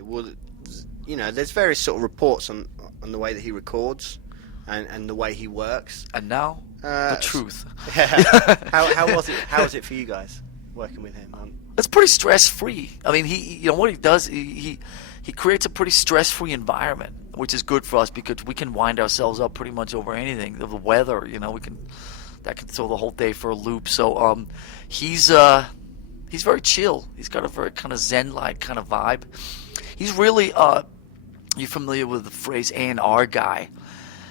Okay, well, there's various sort of reports on the way that he records and the way he works. And now, the truth. How was it for you guys working with him? It's pretty stress-free. I mean, what he does, he creates a pretty stress-free environment, which is good for us because we can wind ourselves up pretty much over anything. The weather, that can throw the whole day for a loop. So he's very chill. He's got a very kind of zen-like kind of vibe. He's really you're familiar with the phrase A&R guy.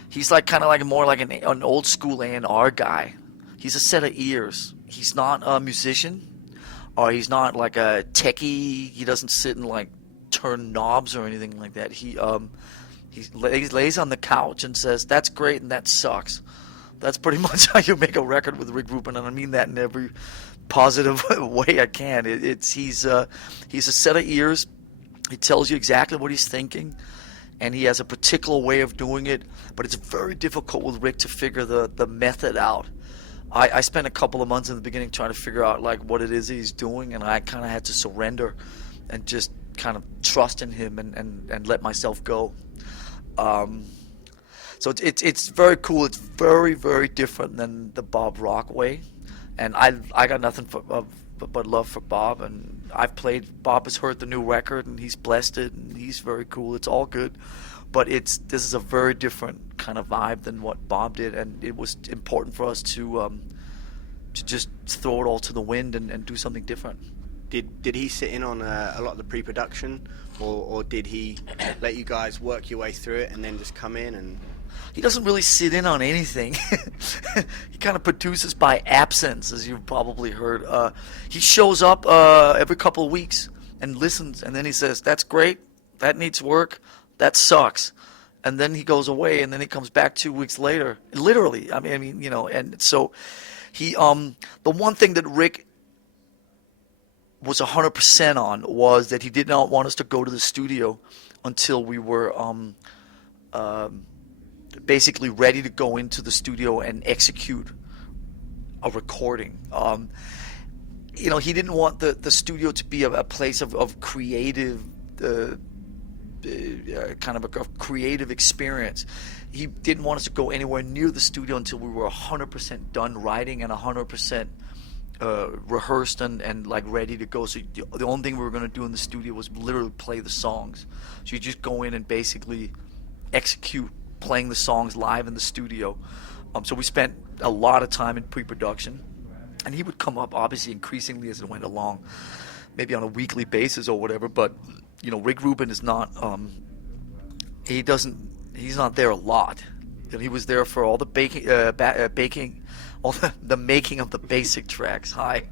He's more like an old school A&R guy. He's a set of ears. He's not a musician, or he's not like a techie. He doesn't sit and like turn knobs or anything like that. He lays on the couch and says, "That's great and that sucks." That's pretty much how you make a record with Rick Rubin, and I mean that in every positive way I can. He's a set of ears. He tells you exactly what he's thinking, and he has a particular way of doing it, but it's very difficult with Rick to figure the method out. I spent a couple of months in the beginning trying to figure out like what it is that he's doing, and I kind of had to surrender and just kind of trust in him and let myself go. So it's very cool. It's very, very different than the Bob Rock way, and I got nothing but love for Bob, and Bob has heard the new record, and he's blessed it, and he's very cool. It's all good, but this is a very different kind of vibe than what Bob did, and it was important for us to just throw it all to the wind and do something different. Did he sit in on a lot of the pre-production, or did he let you guys work your way through it and then just come in and... He doesn't really sit in on anything. He kind of produces by absence, as you've probably heard. He shows up every couple of weeks and listens, and then he says, "That's great, that needs work, that sucks." And then he goes away, and then he comes back 2 weeks later. Literally, I mean, and so he, the one thing that Rick was 100% on was that he did not want us to go to the studio until we were basically ready to go into the studio and execute a recording. He didn't want the studio to be a place of creative, kind of a creative experience. He didn't want us to go anywhere near the studio until we were 100% done writing and 100% rehearsed and like ready to go. So the only thing we were going to do in the studio was literally play the songs. So you just go in and basically execute playing the songs live in the studio. So we spent a lot of time in pre-production, and he would come up obviously increasingly as it went along, maybe on a weekly basis or whatever. But Rick Rubin is not he's not there a lot. He was there for all the baking, all the making of the basic tracks. I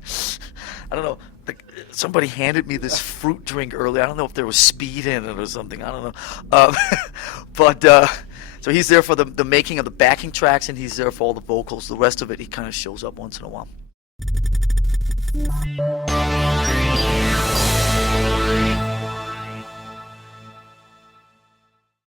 don't know. Somebody handed me this fruit drink earlier. I don't know if there was speed in it or something. I don't know. But so he's there for the making of the backing tracks, and he's there for all the vocals. The rest of it, he kind of shows up once in a while.